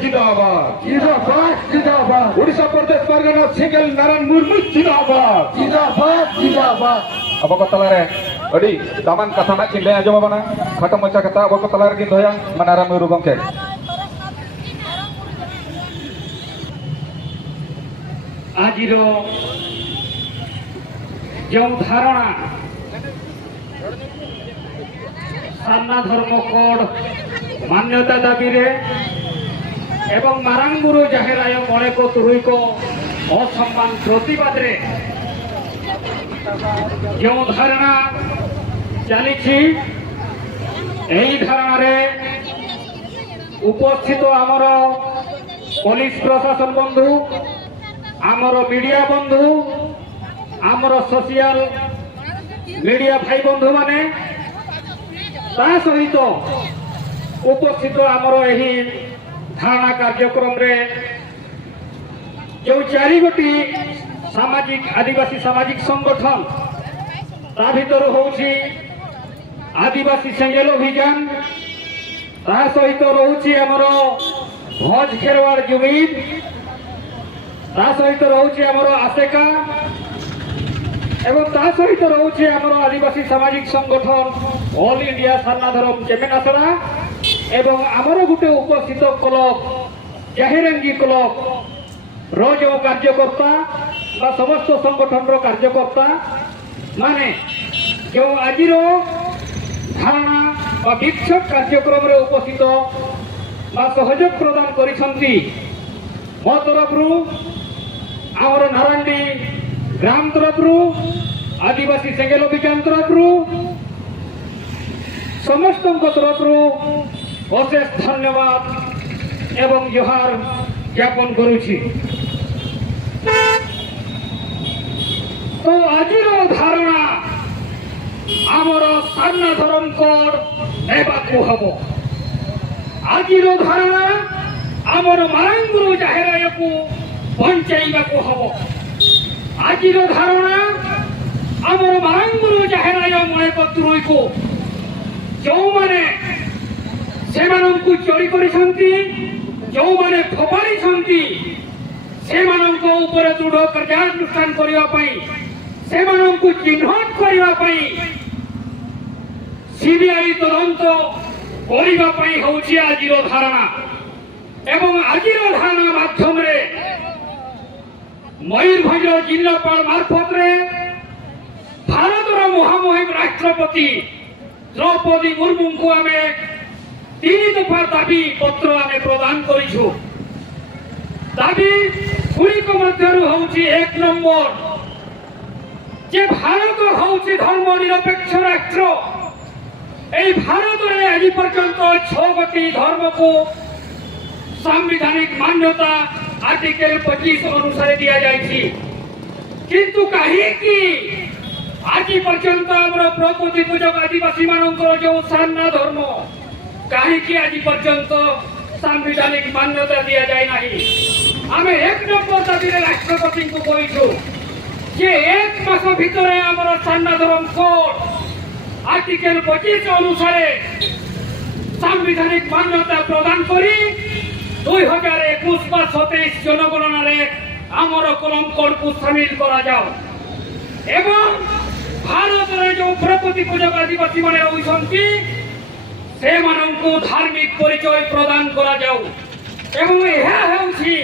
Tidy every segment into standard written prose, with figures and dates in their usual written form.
जिंदाबाद जिंदाबाद जिंदाबाद उड़ीसा प्रदेश परगना सिंगल नारायण मुर्मू जिंदाबाद जिंदाबाद जिंदाबाद अब को तलारे अड़ी दामान कथा ना किन ले आजो बना खटम मचा कथा अब को तलारे किन दोया मनाराम मुर्मू गंके आजिरो जो धारणा सान्ना धर्म कोड मान्यता दाबी रे एवं मारांगुरु जाहेराय मणे को तुरुई को असम्मान प्रतिवाद रे जो धारणा चली धारणा रे उपस्थित आमर पुलिस प्रशासन बंधु आमर मीडिया बंधु आमर सोशल मीडिया भाई बंधु माने ता सहित उपस्थित आमर यही धारणा कार्यक्रम रे जो 4 गोटी सामाजिक आदिवासी सामाजिक संगठन ता भीतर होउछि आदिवासी सेंगेल अभियान ता सहित रहुछि आमर भोज खेरवाड़ जुमीन ता सहित रहुछि आमर आसेका एवं ता सहित रहुछि आमर आदिवासी सामाजिक संगठन ऑल इंडिया सान्ना धर्म चेमेन आसरा एवं आमर गुटे उपस्थित क्लब जाहिरंगी क्लब रो जो कार्यकर्ता बा समस्त संगठन रो कार्यकर्ता माने जो आजिर धारणा बा विक्षोभ कार्यक्रम रे उपस्थित बा सहयोग प्रदान करिसंती मो तरफरु आमर नारायणी ग्राम तरफरु आदिवासी सेंगेल अभियान तरफरु समस्त तरफरु अशेष धन्यवाद एवं जोहार ज्ञापन करुछि। तो आजिर धारणा आमर सान्ना धर्म कोड नेबाकु हबो आजिर धारणा आमर मारांगुरु जाहेरायकु बंचाइबाकु हबो आजिर धारणा आमर मारांगुरु जाहेराय मणे पत्रुईको जो माने सेमानंकु चोरी करिसंती जो माने फपारिसंती सेमानंको ऊपर दृढ़ कार्यानुष्ठान करिवा पई सेमानंकु चिन्हट करिवा पई सीबीआई तदंत करिवा पई होउछि आजिर धारणा एवं आजिर धारणा माध्यम रे मयूरभंज जिलापाल मार्फत रे भारतर महामहिम राष्ट्रपति द्रौपदी मुर्मू को आमे 3 दफा दाबी पत्र आमे प्रदान करिछु दाबी गुड़िक मध्यरु होउछि 1 नंबर जे भारत होउछि धर्मनिरपेक्ष राष्ट्र एई भारत रे आज पर्यंत 6 गोटी धर्म को संवैधानिक मान्यता आर्टिकल 25 अनुसार दिया जाइछि किंतु काहे कि आज पर्यंत आमर प्रकृति पूजक आदिवासी मानकर जो सान्ना धर्म कहीं कि आज पर्यंत संवैधानिक मान्यता दिया जाए नहीं आम 1 नंबर दाबी राष्ट्रपति को कहीछु जे 1 मास भितर आमर सान्ना धर्म कोड आर्टिकल 25 अनुसार संवैधानिक मान्यता प्रदान करी 2021 बा 27 जनगणना रे आमर कलम कोड को शामिल करा जाओ एवं भारत रे जो प्रकृति पूजक आदिवासी माने रहुछंती से मानंकु धार्मिक परिचय प्रदान करा जाऊ एवं यह हेउछि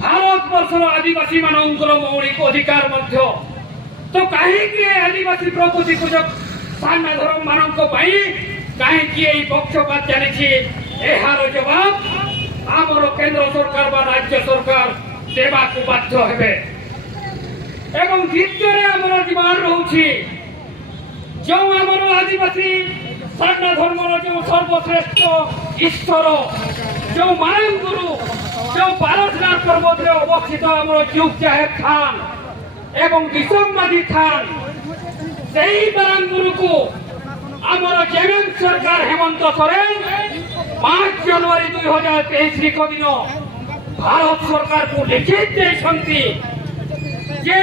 भारत वर्षर आदिवासी मानंकर मौलिक अधिकार मध्य तो काहे कि आदिवासी प्रकृति पूजक सान्ना धर्म मानंक पई काहे कि एई पक्षपात चलिछि एहार जवाब आमर केंद्र सरकार बा राज्य सरकार देबा को बाध्य हेबे एवं द्वितीय आमर जीवन रहुछि जो आमर आदिवासी सान्ना धर्मर जो सर्वश्रेष्ठ ईश्वर जो मारांगुरु जो बारसनाथ पर्वत रे अवस्थित आमर जुग जाहेर थान एवं विषमवादी थान सेही मारांगुरु को आमर जेएमएम सरकार हेमंत सोरेन 5 जनवरी 2023 दिन भारत सरकार को लिखित देछंती जे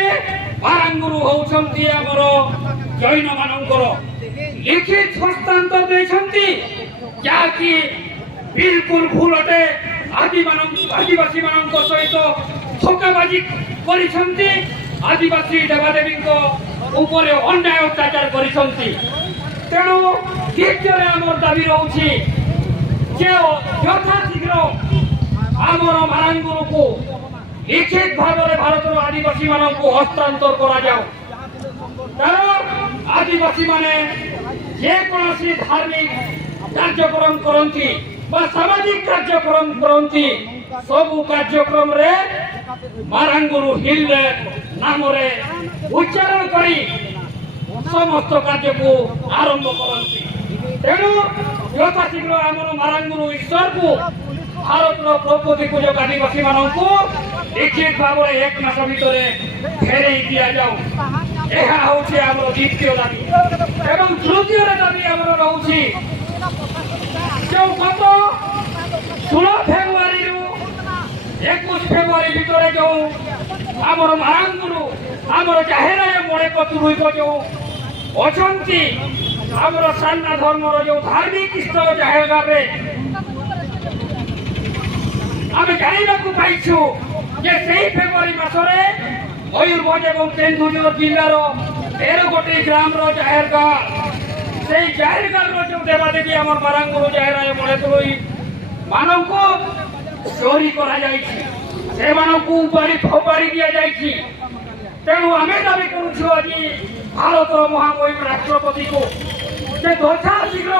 मारांगुरु होउछंती आमर जैन मानकर लिखित हस्तांतर देछंती क्या कि बिल्कुल भूल अटे। आदिवासी मानक सहित ठकाबाजी करिसंती आदिवासी देवादेवी ऊपर अन्याय अत्याचार करिसंती तेणु द्वितीय आमर दाबी रहुछि जे यथाशीघ्र आमर मारांगुरु को लिखित भाव में भारत आदिवासी मानक हस्तांतर करा जाओ कारण आदिवासी माने जेकोसी धार्मिक कार्यक्रम करती सामाजिक कार्यक्रम करती सबु कार्यक्रम रे मारांगुरु हिल नाम रे उच्चारण करी समस्त कार्य को आरंभ करती तेणु यथाशीघ्र आमर मारांगुरु ईश्वर को भारत द्रौपदी पूजक आदिवासी मानक लिखित भाव में एक मास भितर फेर दि जाऊ यह हूँ द्वितीय दाबी एवं तृतीय दाबी आम रोचे जो गत 16 फेब्रुआरी 21 फेब्रुआरी भितर जो आमर मारांगुरु आमर जाहेराय मणे कतुरुक जो अच्छा आमर सान्ना धर्मर जो धार्मिक स्थल जाहेगार आम जानवाक पाइछु जे सेही फेब्रुआरी मासरे मयूरभंज और केन्दुझर जिलार 13 गोटी ग्राम जाहेरगाँ से जाहेरगाँ जो देवादेवी आम मारांगुरु जाहेराय मणेतुई मानव चोरी करी फोपाड़ी दि जाइए तेणु आम दाबी करुँ आज भारत महामहिम राष्ट्रपति को यथाशीघ्र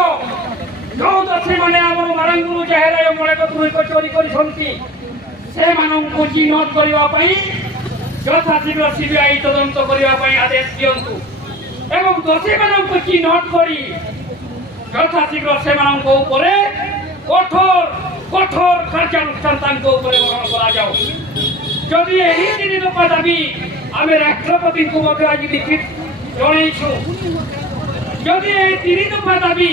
जो दशी मैंने आम मारांगुरु जाहेराय मणेतुई चोरी कर चिन्हट करने यथाशीघ्र सीबीआई तदंत करने आदेश दिंतु एवं दोषी मान चिन्हट कर यथाशीघ्र से कठोर कठोर कार्यानुष्ठान ग्रहण करी यही 3 दफा दाबी आम राष्ट्रपति को आज लिखित जनईछु जदि 3 दफा दाबी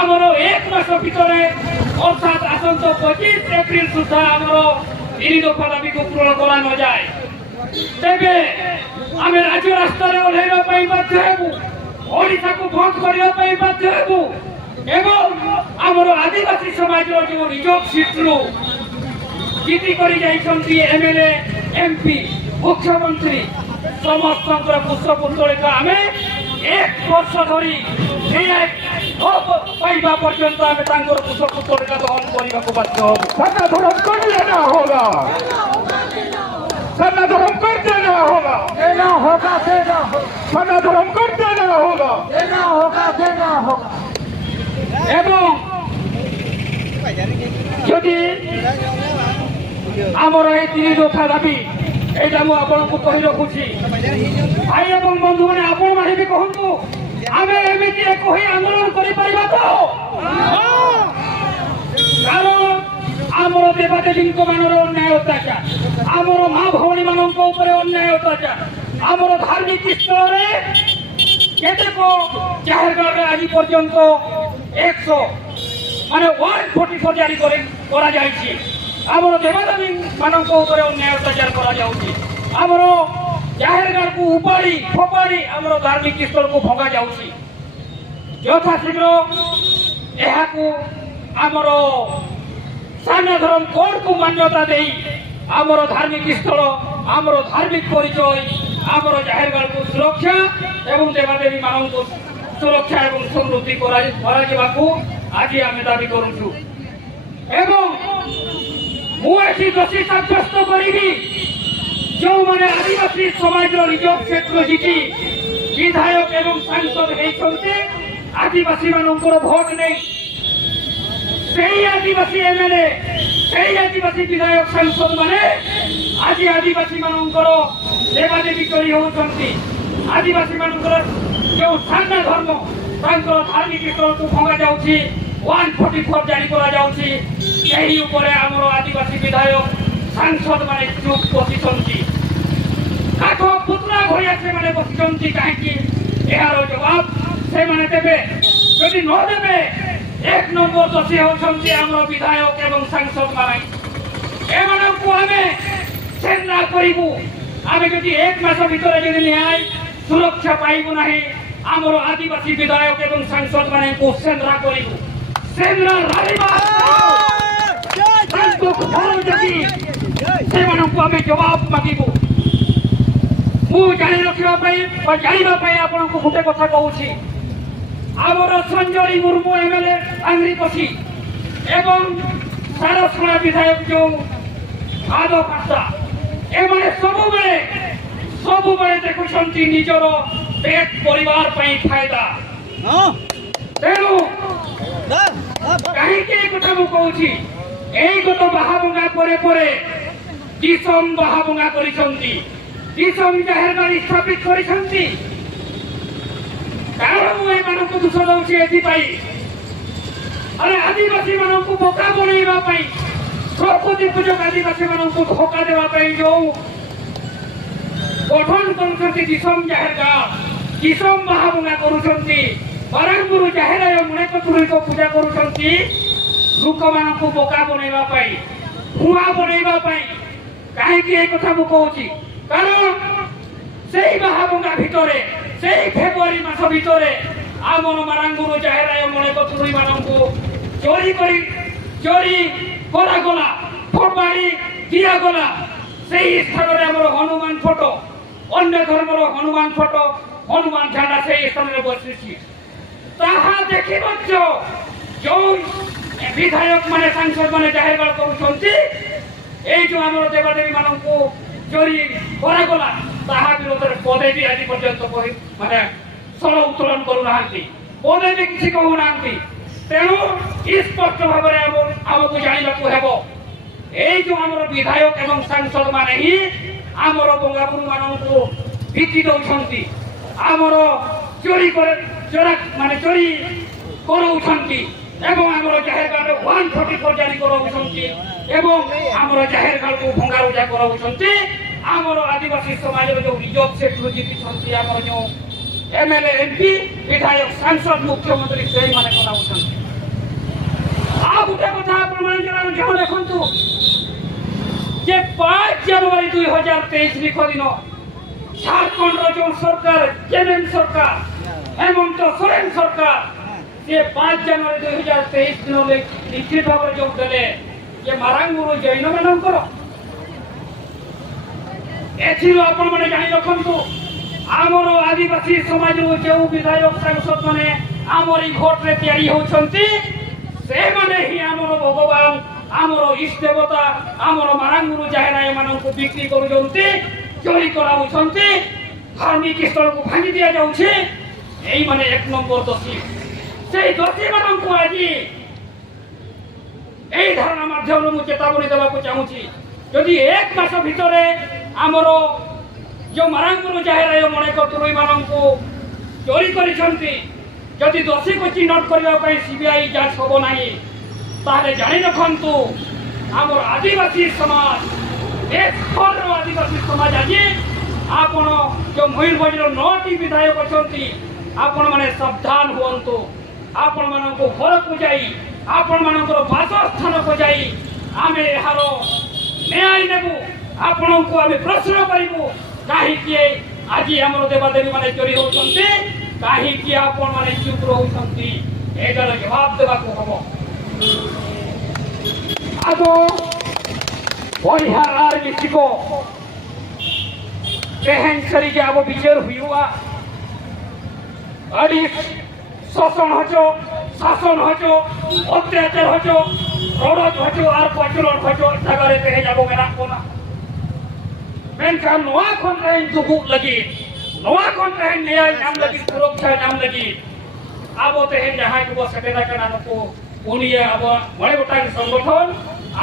आमर 1 मास भितर अर्थात आसंत 25 एप्रिल सुधा आमर 3 दफा दाबी को पूरण करा न जाए तेबे आम राज्य रास्ता ओह्लैवाई बाध्य हेबु ओडिशा को बंद करने बाध्य हेबु एवं आमर आदिवासी समाज जो रिजर्व सीट रु जीति कर एमएलए एमपी मुख्यमंत्री समस्त पुष्पपुतलिका आम 1 वर्ष धरी पाइबा पर्यंत आम पुष्पपुतलिका दहन करने को बाध्य हबु सनातन कर लेना होगा सनातन कर देना होगा देना होगा देना होगा सनातन कर देना होगा देना होगा देना होगा एवं जदि आमर ये 3 दफा दाबी यहाँ मुझे आपको कही रखुची भाई एवं बंधु मैंने आपण मैंने भी कहतु आम एमती एक आंदोलन कर कारण आमर देवादेवी मानर अन्याय अत्याचार आमर माँ भौणी मान अन्याय अत्याचार आमर धार्मिक स्थल केतेक जाहेरगाँ आज पर्यंत 100 माने 144 जारी करा जाइछि आमर देवादेवी मानक अन्याय अत्याचार करा जाउछि आमर जाहेरगाँ को उपाड़ी फोपाड़ी आमर धार्मिक स्थल को भंगा जाउछि यथाशीघ्र यह आमर सान्ना धर्म कोड को मान्यता दे आमर धार्मिक स्थल आमर धार्मिक परिचय आमर जाहेरगाँ को सुरक्षा एवं देवादेवी मान सुरक्षा एवं समृद्धि आज आम दाबी करूँ एवं मुझे दोषी सब्यस्त करी जो मैंने आदिवासी समाज रिजर्व क्षेत्र जीति विधायक एवं सांसद होती आदिवासी मानकर भोट नहीं से आदिवासी एमएलए से आदिवासी विधायक सांसद माने आज आदिवासी मानकर देवादेवी चोरी होती आदिवासी मानकर जो सान्ना धर्म धार्मिक स्थल को भंगा जाऊँगी 144 जारी करा आमर आदिवासी विधायक सांसद माने चुप बसी काठ पुतला भैया से मैंने बसी कहीं यार जवाब से मैंने देवे जदि न देवे 1 नंबर दोषी होती आमर विधायक एवं सांसद माने एमानकु आमे सेन्ना करिबु आमे जदि 1 मास भितर जदि न्याय सुरक्षा पाइबु नाही आमर आदिवासी विधायक एवं सांसद माने को सेन्ना करिबु सेन्ना रालिबा আমি জবাব মাগিব ମୁଁ ଜାଣି ରଖିବା ପାଇଁ ବା ଜାଣିବା ପାଇଁ ଆପଣଙ୍କୁ ଗୋଟେ କଥା କହୁଛି ଆମର ସଞ୍ଜୟ ମୁର୍ମୁ ଏମଏଲଏ ଆଙ୍ଗରି ପଶି ଏବଂ ସାରସମା ବିଧାୟକ ଯେଉଁ ମାଧବ ପାଟ୍ଟା ଏମାନେ ସବୁବେଳେ ଦେଖୁଛନ୍ତି ନିଜର ପେଟ ପରିବାର ପାଇଁ ଫାଇଦା ତେଣୁ କାହିଁକି ଏ କଥା ମୁଁ କହୁଛି ଏଇ ଗତ ବାହାଭଙ୍ଗା ପରେ ଦିଶମ ବାହାଭଙ୍ଗା କରିଛନ୍ତି ଦିଶମ ଜାହେରବାଡ଼ି ସ୍ଥାପିତ କରିଛନ୍ତି କାରଣ ମୁଁ ଏମାନଙ୍କୁ ଦୋଷ ଦେଉଛି ଏଥିପାଇଁ ଆରେ ଆଦିବାସୀ ମାନଙ୍କୁ ବୋକା ବନେଇବା ପାଇଁ ପ୍ରକୃତି ପୂଜକ ଆଦିବାସୀ ମାନଙ୍କୁ ଧୋକା ଦେବା ପାଇଁ ଯୋଉ ଗଠନ କରୁଛନ୍ତି ଦିଶମ ଜାହେରଗାଁ ଦିଶମ ବାହାଭଙ୍ଗା କରୁଛନ୍ତି ବରଙ୍ଗପୁର ଜାହେରାୟ ମୁଣେକତୁରିକ ପୂଜା କରୁଛନ୍ତି ଲୋକମାନଙ୍କୁ ବୋକା ବନେଇବା ପାଇଁ ଭୁଆ ବନେଇବା ପାଇଁ କାହିଁକି ଏ କଥା ମୁଁ କହୁଛି କାରଣ ସେଇ ବାହାଭଙ୍ଗା ଭିତରେ ସେଇ ଫେବୃଆରୀ ମାସ ଭିତରେ ଆମର ମାରାଙ୍ଗୁରୁ ଜାହେରାୟ ମୁଣେକତୁରି ମାନଙ୍କୁ ଚୋରି କରାଗଲା ଫୋପାଡ଼ି ଦିଆଗଲା ସେଇ ସ୍ଥାନରେ ଆମର ହନୁମାନ ଫଟୋ ଅନ୍ୟ ଧର୍ମର ହନୁମାନ ଫଟୋ ହନୁମାନ ଝାଣ୍ଡା ସେଇ ସ୍ଥାନରେ ବସିଛି ତାହା ଦେଖି ମଧ୍ୟ ଯୋଉ ବିଧାୟକ ମାନେ ସାଂସଦ ମାନେ ଜାହେରବାଡ଼ କରୁଛନ୍ତି ଏଇ ଯୋଉ ଆମର ଦେବାଦେବୀ ମାନଙ୍କୁ ଚୋରି କରାଗଲା ତାହା ବିରୋଧରେ ପଦେ ବି ଆଜି ପର୍ଯ୍ୟନ୍ତ ମାନେ ସ୍ୱର ଉତ୍ତୋଳନ କରୁନାହାନ୍ତି ପଦେ ବି କିଛି କହୁନାହାନ୍ତି ତେଣୁ ସ୍ପଷ୍ଟ ଭାବରେ ଆମକୁ ଜାଣିବାକୁ ହେବ ଏଇ ଯୋଉ ଆମର ବିଧାୟକ ଏବଂ ସାଂସଦ ମାନେ ହିଁ ଆମର ବଙ୍ଗାବୁରୁ ମାନଙ୍କୁ ଭିତ୍ତି ଦଉଛନ୍ତି ଆମର ଚୋରି କରାଉଛନ୍ତି ଏବଂ ଆମର ଜାହେରଗାଁରେ 144 ଜାରି କରାଉଛନ୍ତି ଏବଂ ଆମର ଜାହେରଗାଁକୁ ଭଙ୍ଗାରୁଜା କରାଉଛନ୍ତି ଆମର ଆଦିବାସୀ ସମାଜର ଯୋଉ ରିଜର୍ଭ ସେଠରୁ ଜିତିଛନ୍ତି ଆମର ଯୋଉ ଏମଏଲଏ ଏମପି ବିଧାୟକ ସାଂସଦ ମୁଖ୍ୟମନ୍ତ୍ରୀ ସେଇମାନେ କରାଉଛନ୍ତି ଆଉ ଗୋଟେ କଥା ଆପଣମାନେ ଜଣ ଦେଖନ୍ତୁ ଯେ 5 ଜାନୁଆରୀ 2023 ତାରିଖ ଦିନ ଝାଡ଼ଖଣ୍ଡର ଯୋଉ ସରକାର ଜେଏମଏମ ସରକାର ହେମନ୍ତ ସୋରେନ ସରକାର ସେ 5 ଜାନୁଆରୀ 2023 ଦିନ ନିଶ୍ଚିତ ଭାବରେ ଯୋଉ ଦେଲେ ଯେ ମାରାଙ୍ଗୁରୁ ଜୈନ ମାନଙ୍କର ଏଥିରୁ ଆପଣମାନେ ଜାଣି ରଖନ୍ତୁ ଆମର ଆଦିବାସୀ ସମାଜରୁ ଯେଉଁ ବିଧାୟକ ସାଂସଦ ମାନେ ଆମରି ଭୋଟରେ ତିଆରି ହେଉଛନ୍ତି ସେମାନେ ହିଁ ଆମର ଭଗବାନ ଆମର ଇଷ୍ଟ ଦେବତା ଆମର ମାରାଙ୍ଗୁରୁ ଜାହେରାୟ ମାନଙ୍କୁ ବିକ୍ରି କରୁଛନ୍ତି ଚୋରି କରାଉଛନ୍ତି ଧାର୍ମିକ ସ୍ଥଳକୁ ଭାଙ୍ଗି ଦିଆଯାଉଛି এইମାନେ 1 নম্বর দোষী সেই দোষী ମାନଙ୍କୁ ଆଜି এই ধারণা মাধ্যমে ମୁଁ ଚେତାବନୀ ଦେବାକୁ ଚାହୁଁଛି ଯଦି 1 ମାସ ଭିତରେ ଆମର ଯୋଉ ମାରାଙ୍ଗୁରୁ ଜାହେରାୟ ମୁଣେକତୁରି ମାନଙ୍କୁ ଚୋରି କରିଛନ୍ତି ଯଦି ଦୋଷୀକୁ ଚିହ୍ନଟ କରିବା ପାଇଁ ସିବିଆଇ ଯାଞ୍ଚ ହେବ ନାହିଁ ତାହେଲେ ଜାଣି ରଖନ୍ତୁ ଆମର ଆଦିବାସୀ ସମାଜ ଦେଶର ଆଦିବାସୀ ସମାଜ ଆଜି ଆପଣ ଯୋଉ ମୟୂରଭଞ୍ଜର 9ଟି ବିଧାୟକ ଅଛନ୍ତି ଆପଣମାନେ ସାବଧାନ ହୁଅନ୍ତୁ ଆପଣମାନଙ୍କୁ ଘରକୁ ଯାଇ ଆପଣମାନଙ୍କର ବାସସ୍ଥାନକୁ ଯାଇ ଆମେ ଏହାର ନ୍ୟାୟ ନେବୁ ଆପଣଙ୍କୁ ଆମେ ପ୍ରଶ୍ନ କରିବୁ କାହିଁକି ଆଜି ଆମର ଦେବାଦେବୀ ମାନେ ଚୋରି ହେଉଛନ୍ତି କାହିଁକି ଆପଣମାନେ ଚୁପ୍ ରହୁଛନ୍ତି ଏହାର ଜବାବ ଦେବାକୁ ହେବ अब परिहार मिसिको कहन सरी के अब विचार हुआ अड़ी शोषण हचो शासन हचो अत्याचार हचो रोड हचो और प्रचलन हचो जगह कहे जाबो मेरा कोना मेनका नोआ कोन रहे दुगु लगी नोआ कोन रहे न्याय नाम लगी सुरक्षा नाम लगी अब ते जहां को सटेदा कना को उनिया अब बड़े गोटा संगठन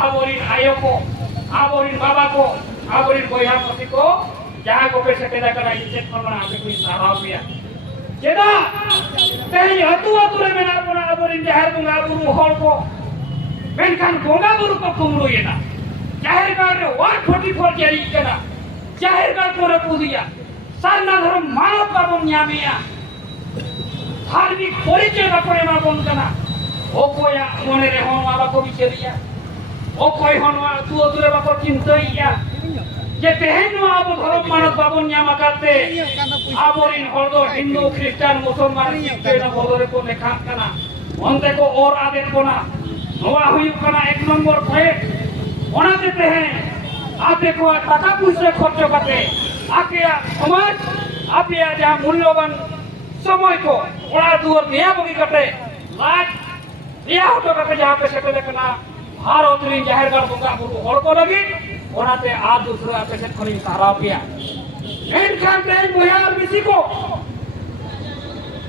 आवरिन आयोको आवरिन बाबा को आवरिन बोया पति को जहां को पैसे पैदा करा इज्जत करना आपे कोई साहब दिया जेदा तेरी हतु रे मेना बना आवरिन जाहिर को लाबुरु होल को मेनखान गोंगाबुरु को कुमरु येना जाहिर गार 144 जारी करा जाहिर गार को पुदिया सारना धर्म मानव बाबन न्यामिया धार्मिक परिचय बापरे मा बन कना ओ कोया मने रे होन बाबा को बिचरिया ओ कोई होनवा तू तुरे बाप चिंतइया जे तेहन अब धर्म मानव बाबन न्यामा करते आबरिन हरदो हिंदू ख्रिस्टान मुसलमान केना बदरे को लेखा कना onte को और आदेश कोना नवा हुई कना 1 नंबर पॉइंट ओना देते हैं आपे को टाका पयसा खर्च करते आपेया समाज आपेया जहाँ मूल्यवान समय को ओड़ा दुआर दिया बगी करते लाज दिया होटो करते जहाँ पे सेटल करना भारत री जाहिर गाड़ बंगा बुरु हड़ को लगी ओनाते आ दूसरा पे सेट खनी सहारा पिया एनखान तेन बोया मिसी को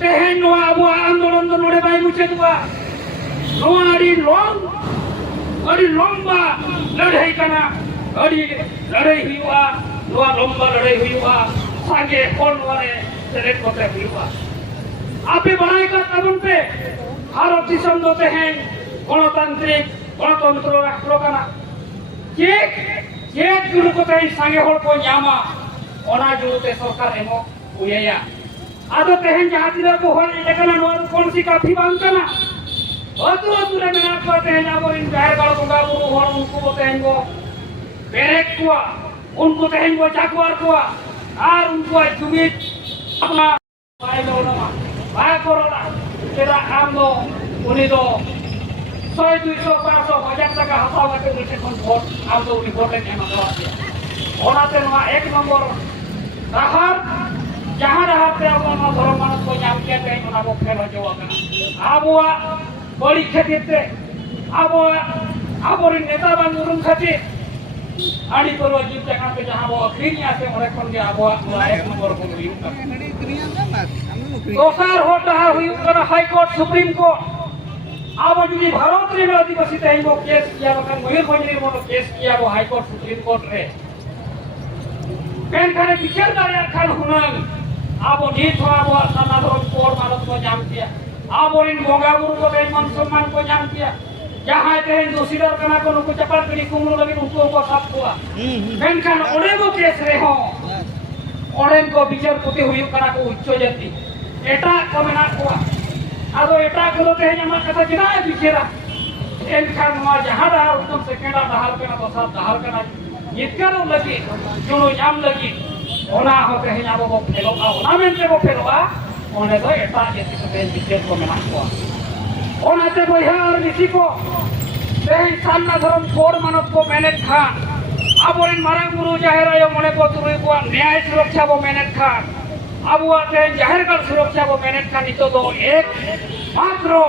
तेहन नोआ अबो आंदोलन दो नोड़े बाई मुचे दुआ नोआ अड़ी लंबा लड़ाई करना अड़ी लड़ाई हुआ नोआ लंबा लड़ाई हुआ सांगे कौन वाले सेलेक्ट करते हुआ आपे बनाए का तबन पे भारत दिसम दो तेहन गणतांत्रिक गणतंत्र राष्ट्र करना चेक जुड़ू को तेहन सांगे हड़ को न्यामा ओना जुड़ू ते सरकार एमो उयेया आदो तेहन जहाँ तिरा को हल एकना नोआ कौन सी काफी बांग करना अतु रे मेना को तेहन अब इन जाहिर गाड़ बंगा बुरु हड़ उनको को तेहन को बेरेक कुआ उनको तेहन को जागवार कुआ आर उनको जुमित अपना बाय लोना बाय कोरोना तेरा काम दो उन्हीं दो 100 200 500 हजार টাকা হাতাও के मुझे कोन ভোট आउ दो उन्हीं ভোট लेके हम दो ओनाते नोआ एक नंबर राहर जहाँ रहते अब ना धर्म मानस को जाम के ते ओना बो फेल हो जावा कना आबोआ बड़ी खेती ते आबोरी नेता बांगुरुम खाती आड़ी करो जीव जगह पे जहाँ वो अखरीनी आसे और कौन के आबोआ एक नंबर को हुई दोसर होता है हुई कना हाई कोर्ट सुप्रीम कोर्ट अब यदि भारत रे आदिवासी ते वो केस किया बकन मयूरभंज रे वो केस किया वो हाई कोर्ट सुप्रीम कोर्ट रे पेन खाने विचार दारिया खान हुनंग अब नीत हो अब सनातन कोर्ट मानस को जाम किया अब इन बोंगा बुरु को मन सम्मान को जाम किया जहाँ ते दोषीदार कना को नुको चपाल करी कुमरो लगी उनको को साफ हुआ पेन खान ओडे वो केस रे हो ओडे को विचार पुते हुई कना को उच्च जाति एटा कमेना को आदो एटा को ते जमा कथा जिना बिचेरा एन खान मा जहाँ रहा उत्तम सेकेंडा दहाल कना दोसा दहाल कना इतकारो लगी जोनो जाम लगी ओना होते हैं अब वो फेलो ओना मेंते वो फेलोआ ओने तो एटा जति के बिचेर को मेना को ओना ते बहिया और निसी को तेही सान्ना धर्म कोड मानव को मैनेज खान अब इन मारंग गुरु जाहिर आयो मने को तुरुई को न्याय सुरक्षा वो मैनेज खान अब वो ते जाहिर कर सुरक्षा वो मैनेज खान तो दो एक मात्र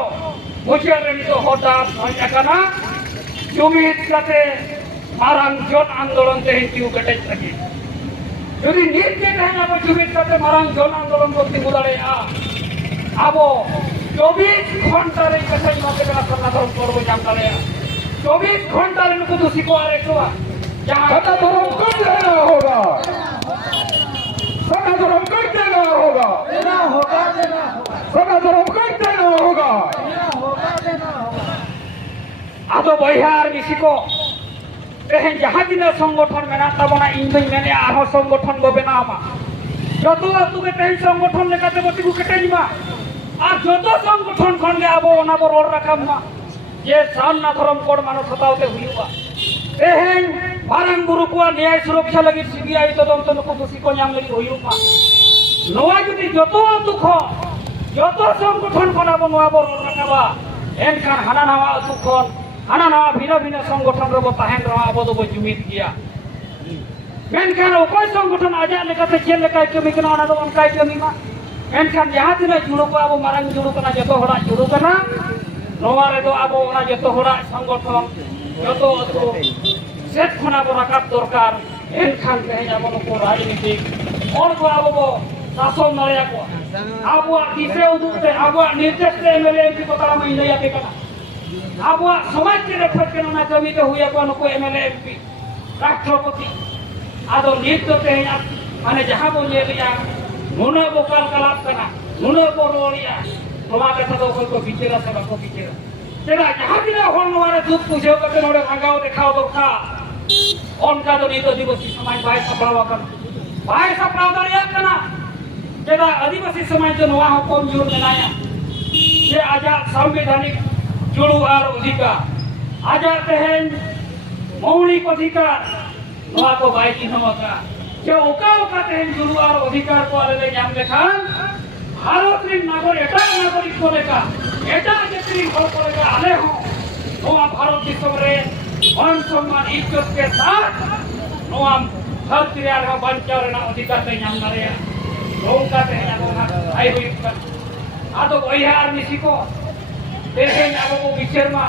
मुझे रे तो होता संजकना जुमित करते मारंग जन आंदोलन ते हिंदू गटे लगी यदि नीत के कहना अब जुमित करते मारंग जन आंदोलन को तिगुदारे अब 24 घंटा रे कैसे मौके का करना धर्म करबो जाम करे 24 घंटा रे को तो सिको आरे को जहां सदा धर्म कर देना होगा सदा धर्म कर देना होगा देना होगा देना होगा सदा धर्म कर देना होगा देना होगा देना होगा आदो बहिहार मिसिको तेहन जहाँ दिन संगठन मेना तबना इन दिन मेने आहो संगठन को बनामा जतो अतु के तेहन संगठन लेकाते बति को केटेनिमा आ जतो संगठन खन के आबो ओना बो रोड रकममा ये सान्ना धर्म कोड मानो सतावते हुईवा तेहन मारंग गुरु को न्याय सुरक्षा लगी सीबीआई तदंत नुको दोषी को नाम लगी हुईवा नोआ जति जतो दुख जतो संगठन खन आबो नोआ बो रोड रकबा एनखान हाना नवा दुखन हाना नवा भिन्न संगठन रे बो ताहेन रहा आबो दो जुमित किया मेनखान ओकय संगठन आजा लेकाते चेल लेकाय कमी कना ओना दो अनकाय कमी मा मेनखान जहाँ दिन जुड़ो को अब मारंग जुड़ो कना जतो होड़ा जुड़ो कना नोवा रे दो अब ओना जतो होड़ा संगठन जतो तो सेट खना बो राकाब दरकार एनखान ते जाबो को राजनीतिक और को अब बो शासन नरिया को अब दिसे उदुते अब निर्देश रे एमएलए एमपी को तरा मई लया के कना अब समाज के रेफर के ना जमी तो हुआ को नको एमएलए एमपी राष्ट्रपति आदो नीत ते माने जहाँ बो ये लिया नुना बो काल कलाप कना नुना बो रोरिया नोवा कथा दो को बिचेरा से बाको बिचेरा तेरा जहाँ दिन होन नोरे दुख पूछो के नोरे भागाओ देखाओ दरका ओनका तो नीत आदिवासी समाज भाई सपड़ावा कर भाई सपड़ाव दरिया कना तेरा आदिवासी समाज जो नोवा हो कौन जोर बनाया ये आजाद संवैधानिक जुड़ू आर अधिकार आजाद तेहन मौलिक अधिकार नोआ को बाई की नमका जे ओका ओका तेहन जुड़ू आर अधिकार को आले जाम लेखान भारत रे नागर एटा नागरिक को लेका एटा जति हल करेगा आले हो नोआ भारत दिसम रे मान सम्मान इज्जत के साथ ᱱᱚᱣᱟ ᱫᱷᱟᱹᱨᱛᱤ ᱨᱮ ᱟᱨᱦᱚᱸ ᱵᱟᱧᱪᱟᱣ ᱨᱮᱱᱟᱜ ᱚᱫᱷᱤᱠᱟᱨ ᱯᱮ ᱧᱟᱢ ᱫᱟᱲᱮᱭᱟᱜᱼᱟ ᱱᱚᱝᱠᱟ ᱛᱮᱦᱮᱧ ᱟᱵᱚ ᱟᱭ ᱦᱩᱭᱩᱜ ᱠᱟᱱᱟ ᱟᱫᱚ ᱵᱚᱭᱦᱟ ᱟᱨ ᱢᱤᱥᱤ ᱠᱚ ᱛᱮᱦᱮᱧ ᱟᱵᱚ ᱵᱚ ᱵᱤᱪᱟᱹᱨ ᱢᱟ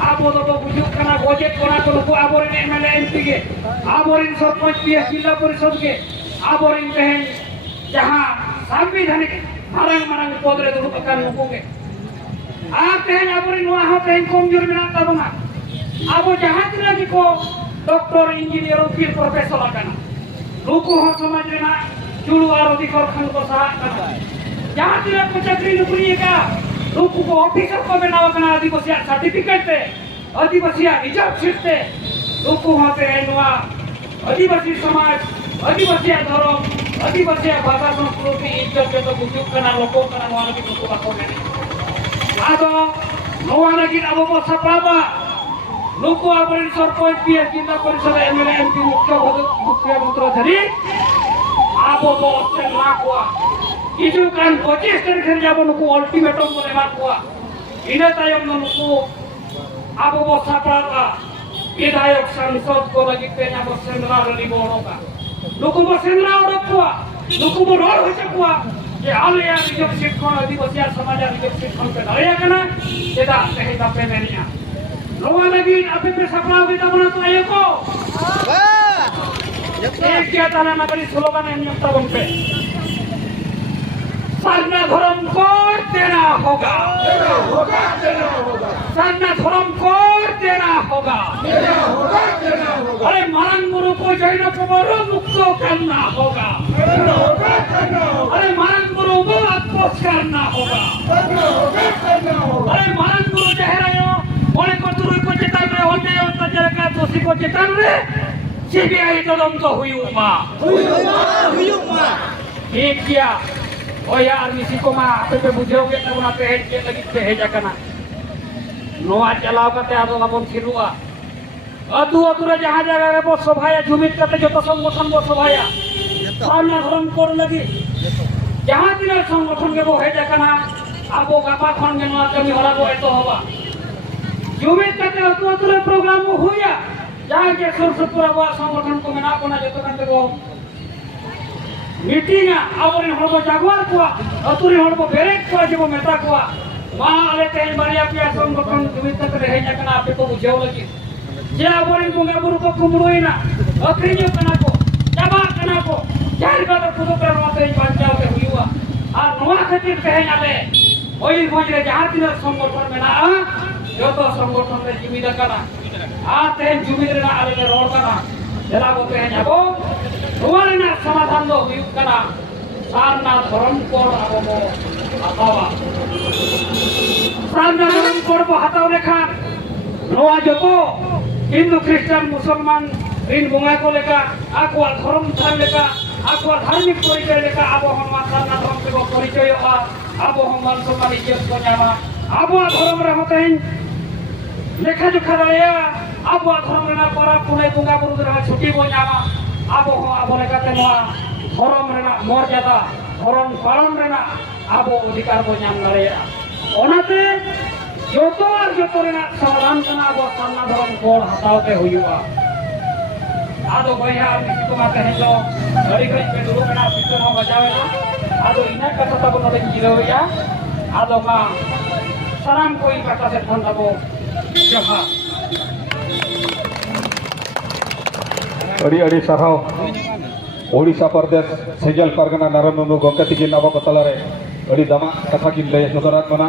ᱟᱵᱚ ᱫᱚᱵᱚ ᱵᱩᱡᱩᱜ ᱠᱟᱱᱟ ᱜᱚᱡᱮᱫ ᱵᱚᱱᱟ ᱠᱚ ᱱᱩᱠᱩ ᱟᱵᱚᱨᱮᱱ ᱮᱢᱮᱞᱮ ᱮᱢᱯᱤ ᱜᱮ ᱟᱵᱚᱨᱮᱱ ᱥᱚᱨᱯᱚᱧᱪ ᱯᱤএᱥ ᱡᱤᱞᱟ ᱯᱚᱨᱤষᱚᱫ ᱜᱮ ᱟᱵᱚᱨᱮᱱ ᱛᱮᱦᱮᱧ ᱡᱟᱦᱟᱸ ᱥᱟᱝᱵᱤᱫᱷᱟनिक ᱢᱟᱨᱟᱝ ᱢᱟᱨᱟᱝ ᱯᱚᱫ ᱨᱮ ᱫᱩᱲᱩᱵ ᱟᱠᱟᱱ ᱱᱩᱠᱩ ᱜᱮ ᱟᱨ ᱛᱮᱦᱮᱧ ᱟᱵᱚᱨᱮᱱ ᱱᱚᱣᱟ ᱦᱚᱸ ᱛᱮᱦᱮᱧ ᱠᱚᱢᱡᱳᱨ ᱢᱮᱱᱟᱜ ᱛᱟᱵᱚᱱᱟ ᱟᱵᱚ ᱡᱟᱦᱟᱸ ᱛᱤᱱᱟᱹᱜ ᱜᱮᱠᱚ ᱰᱚᱠᱴᱚᱨ ᱤᱧᱡᱤᱱᱤᱭᱟᱨ ᱩᱠᱤᱞ ᱯᱨᱚফᱮᱥᱚᱨ ᱟᱠᱟᱱᱟ ᱱᱩᱠᱩ ᱦᱚᱸ ᱥᱚᱢᱟᱡᱽ ᱨᱮᱱᱟᱜ ᱡᱩᱲᱩ ᱟᱨ ᱚᱫᱷᱤᱠᱟᱨ ᱠᱷᱚᱱ ᱠᱚ ᱥᱟᱦᱟᱜ ᱠᱟᱱᱟ ᱡᱟᱦᱟᱸ ᱛᱤᱱᱟᱹᱜ ᱠᱚ ᱪᱟᱹᱠᱨᱤ ᱱᱚᱠᱨᱤ ᱟᱠᱟᱫ ᱱᱩᱠᱩ ᱠᱚ ᱚᱯᱷᱤᱥᱟᱨ ᱠᱚ ᱵᱮᱱᱟᱣ ᱟᱠᱟᱱᱟ ᱟᱹᱫᱤᱵᱟᱹᱥᱤᱭᱟᱜ ᱥᱟর্টিফিকেট তে আদিবাসীয়া রিজার্ভ সিট তে নুকু হতে নোয়া আদিবাসী সমাজ আদিবাসীয়া ধর্ম আদিবাসীয়া ভাষা সংস্কৃতি ইজ্জত যত বুঝুক কানা লোক কানা নোয়া লাগি নুকু বাকো মেনে আদো নোয়া লাগি আবো বো সাপড়াবা নুকু আবরেন সরপঞ্চ পিএস জিলা পরিষদ এমএলএ এমপি মুখ্যমন্ত্রী ধরি আবো বো অস্ত্র না কোয়া কিছু কান 25 তারিখে যাব নুকু আলটিমেটাম বলে এমা কোয়া ইনা তায়ম নুকু আবো বো সাপড়াবা বিধায়ক সাংসদ কো লাগি পেনা বো সেন্দ্রা রলি বড়কা নুকু বো সেন্দ্রা ওড়কুয়া নুকু বো রোড হইছে কুয়া যে আলিয়া রিজার্ভ সিট কোন আদিবাসীয়া সমাজ রিজার্ভ সিট কোন পে দাঁড়িয়ে কানা সেটা তেহে তাপে মেনিয়া নোয়া লাগি আপে পে সাপড়াও দিতা বনা তো আয়কো एक क्या ताना नगरी स्लोगान एम नियमता बनपे साधना धर्म को देना होगा साधना धर्म को देना होगा अरे मरण गुरु को जैन को मुक्त करना होगा अरे मरण गुरु को अपोष करना होगा अरे मरण गुरु जहरायो मोले को तुरु को चेतन रे होने अत्याचार का दोषी को चेतन रे सीबीआई तदন্ত हुयुमा ठीक किया ओ यार मिसी को मा आपे पे बुझोगे तब ना पे हेड के लगी पे हेजा कना नोआ चलाव कते आदो अपन थिरुआ अतु अतुरे जहां जगह रे बो सभाया जुमित कते जतो संगठन बो सभाया सामना धर्म कर लगी जहां दिन संगठन के बो हेजा कना आबो गापा खन के नोआ कमी होला बो एतो होबा जुमित कते अतु अतुरे प्रोग्राम हुया जहाँ के सुरसुपुरा हुआ संगठन को मेना कोना जतो कंटे को मीटिंग आवरे हड़बो जागवार को अतुरी हड़बो बेरेक को जेबो मेटा को वहां आले तेन बारिया पिया संगठन जुमित तक रहे जकना आपे को बुझाव लगी जे आवरे बोंगा बुरु को कुमड़ोइना अखरियो कना को जाबा कना को जाहिर का खुदो कर माते बचाव के हुआ और नोआ खातिर कहे आले ओई भोज रे जहां दिन संगठन मेना जतो संगठन रे जिम्मेदार कना आते जुमिद रे आले रोड कना जला बोते हैं जाबो नोआ ना समाधान दो हुयुक कना सारना धर्म कोड आबो हतावा सारना धर्म कोड बो हताव लेखान नोआ जतो हिंदू ख्रिस्टान मुसलमान इन बोंगा को लेका आको धर्म थान लेका आको धार्मिक परिचय लेका आबो हम सारना धर्म के परिचय आबो हम मान सम्मान इज्जत को जामा आबो धर्म रे होतें लेखा जोखा दाया आबो धर्म रेना परा पुने बोंगा बुरु रे छुट्टी बो जामा आबो हो आबो लेकाते नोआ धर्म रेना मर्यादा धर्म पालन रेना आबो अधिकार बो नाम दाड़ेया ओनाते जोतो और जोतो रेना समाधान कना आबो सामना धर्म कोड हटावते हुयुआ आदो बया मिसी को माते है जो घड़ी घड़ी पे दुरु कना पितो मा बजावेला आदो इना कथा तब नदे जिरोया आदो मा सलाम कोई कथा से फोन तबो जहा अड़ी अड़ी साराव ओडिशा प्रदेश सेजल परगना नरम गंगा तिगिन नव कतलारे अड़ी दमा कथा किन ले नजरात मना